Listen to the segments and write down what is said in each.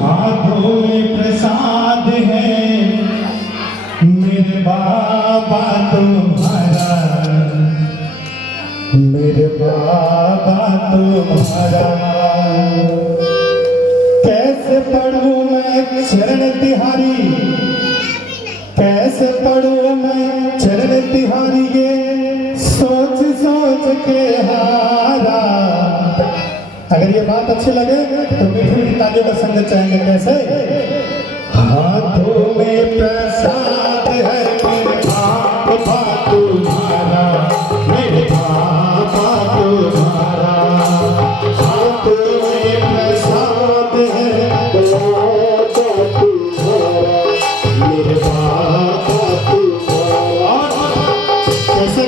हाथों में प्रसाद है मेरे बाबा तुम्हारा, मेरे बाबा तुम्हारा। कैसे पढ़ूं मैं चरण तिहारी, कैसे पढ़ूं मैं चरण तिहारी, ये सोच सोच के हारा। अगर ये बात अच्छी लगे तो मीठी तालियों का संग चाहेंगे। कैसे? हाथों में प्रसाद है मेरे बाबा तुम्हारा, मेरे बाबा तुम्हारा। हाथों में प्रसाद है मेरे बाबा तुम्हारा। कैसे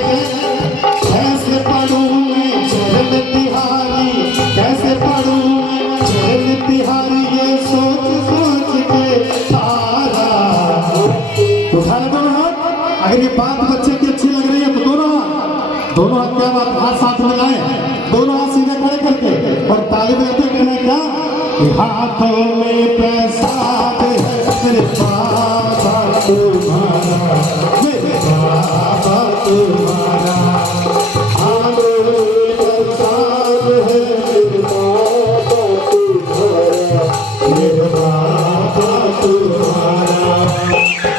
कैसे पढ़ूं मैं चरण तिहारी, कैसे पढ़ूं मैं चरण तिहारी, ये सोच सोच के हारा। उठा लो दोनों हाथ। अगर ये बात बच्चे की अच्छी लग रही है तो दोनों हाथ क्या बात, हाथ साथ मिलाएं, दोनों हाथ सीधे खड़े करके और ताली बजाते कहना क्या? हाथों में प्रसाद है मेरे बाबा तुम्हारा, मेरे बाबा तुम्हारा। हाथों में प्रसाद है मेरे बाबा तुम्हारा, मेरे बाबा तुम्हारा।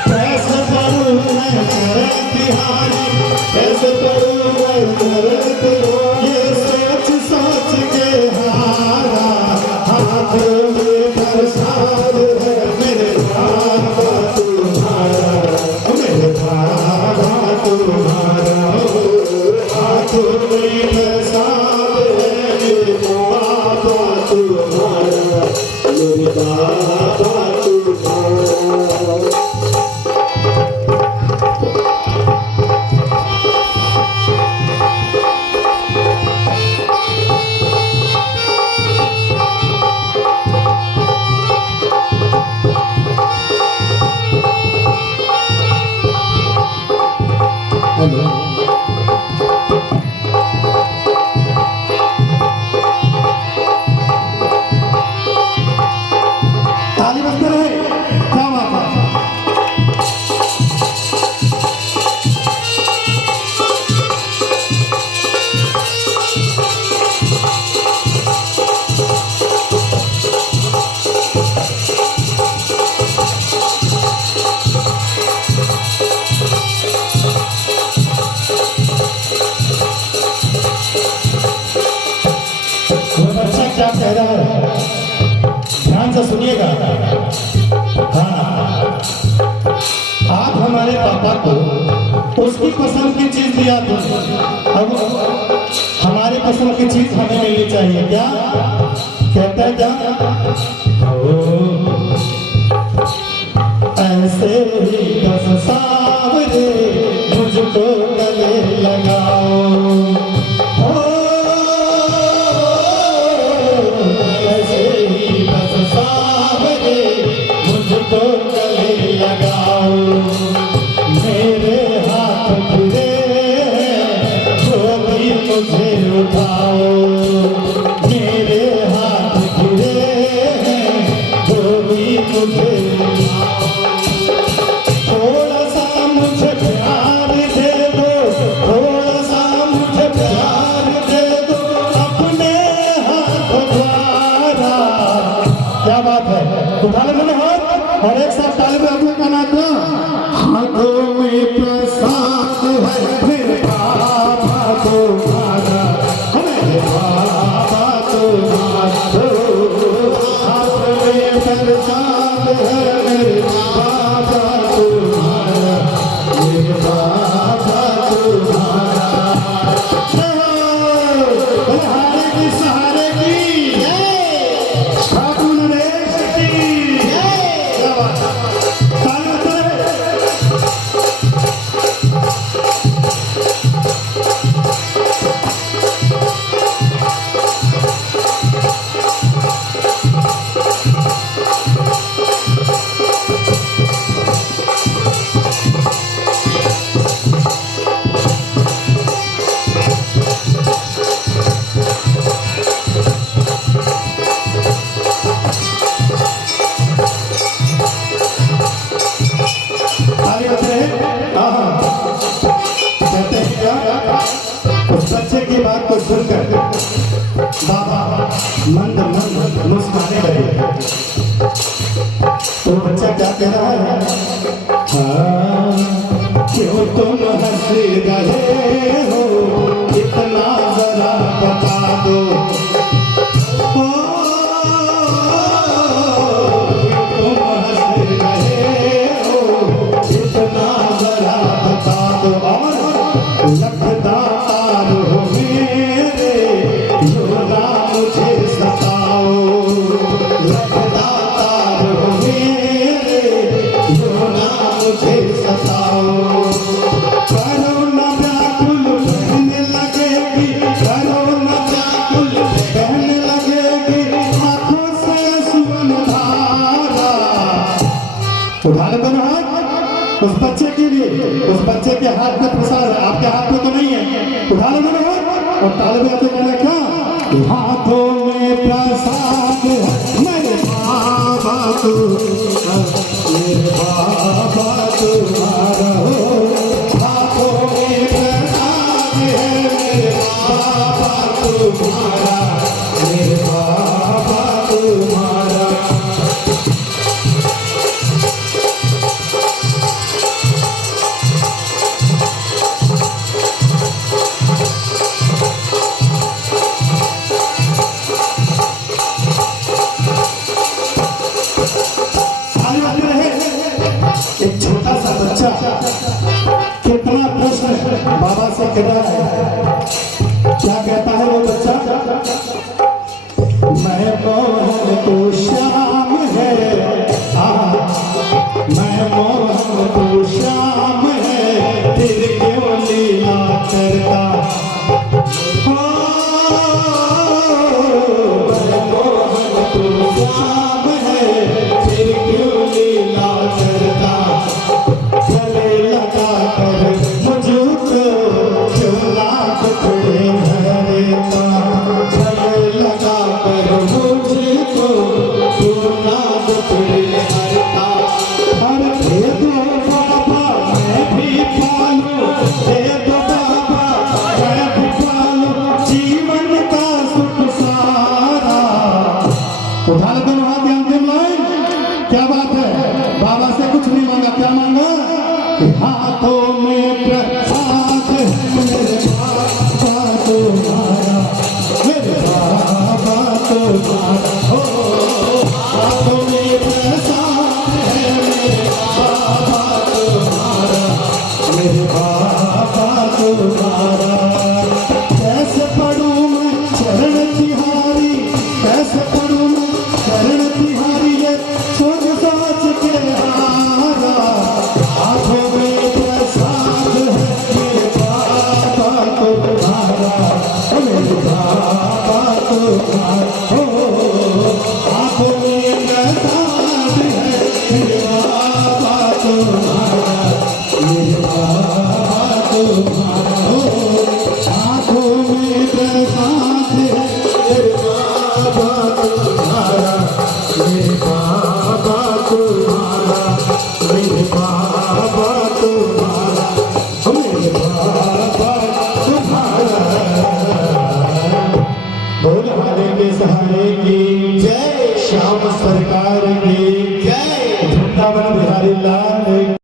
कैसे पढ़ूं मैं चरण तिहारी, कैसे पढ़ूं मैं चरण तिहारी, ये सोच सोच के हारा। हाथों में प्रसाद है मेरे बाबा तुम्हारा, मेरे बाबा तुम्हारा। हाथों में प्रसाद है मेरे बाबा तुम्हारा, मेरे बाबा तुम्हारा। ताली बजते रहे, क्या बात है। वो बच्चा क्या कह रहा है, ध्यान से सुनिएगा। हाँ, आप हमारे पापा को उसकी पसंद की चीज दिया तो अब हमारी पसंद की चीज हमें मिलनी चाहिए। क्या कहता है? क्या ऐसे ही बस सावरे मुझको गले लगाओ, मुझको गले लगाओ। मेरे हाथ खुले हैं जो भी मुझे उठाओ, मेरे हाथ खुले हैं जो भी मुझे उठाओ। थोड़ा सा मुझे प्यार दे दो, थोड़ा सा मुझे प्यार दे दो अपने हाथ द्वारा। क्या बात है, उठा लो हाथ और एक साथ ताली में अपने का नाम दो। हाथों में प्रसाद है मेरे बाबा तुम्हारा, मेरे बाबा तुम्हारा। हाथों में प्रसाद है मेरे बाबा तुम्हारा, मेरे बाबा तुम्हारा। हारे की सहारे की ठाकुर नरेश की उठा लो दोनों हाथ उस बच्चे के लिए। उस बच्चे के हाथ में प्रसाद है, आपके हाथ में तो नहीं है। उठा लो दोनों हाथ और ताली बजाते कहना क्या, हाथों में प्रसाद है मेरे बाबा तू, मेरे बाबा तुम्हारा हो। हाथों में प्रसाद है मेरे बाबा तुम्हारा, मेरे बाबा तुम्हारा। एक छोटा सा बच्चा कितना प्रश्न बाबा से कर रहा है। क्या कहता है वो बच्चा, मैं मोहन तो श्याम है, मैं मोहन तो श्याम है, फिर क्यों लीला करता हो। मैं मोहन तो श्याम है, फिर क्यों लीला करता, गले लगा कर मुझको चुला टुकड़े भरता, गले लगा कर मुझको चुला टुकड़े भरता। हर दे दो बाबा मैं भी पालूं, दे दो बाबा मैं भी पालूं जीवन का सुख सारा। उठा लो दोनों हाथ, अंतिम लाइन। क्या बात है, बाबा से कुछ नहीं मांगा, क्या मांगा, हाथों में प्रसाद मेरे बाबा तुम्हारा, मेरे बाबा तुम्हारा हो। हाथों में प्रसाद है मेरे बाबा तुम्हारा, मेरे बाबा तुम्हारा। कैसे पढ़ूं मैं चरण तिहारी, कैसे पढ़ूं मैं चरण तिहारी, ये सोच सोच के हारा। हाथों में प्रसाद है मेरे बाबा तुम्हारा, मेरे बाबा तुम्हारा हो। हाथों में प्रसाद है मेरे बाबा तुम्हारा, मेरे बाबा तुम्हारा हो। हाथों में प्रसाद है मेरे बाबा तुम्हारा, मेरे बाबा तुम्हारा, मेरे बाबा तुम्हारा, मेरे बाबा तुम्हारा। बोल हारे के सहारे की जय, श्याम सरकार की जय, वृंदावन बिहारी लाल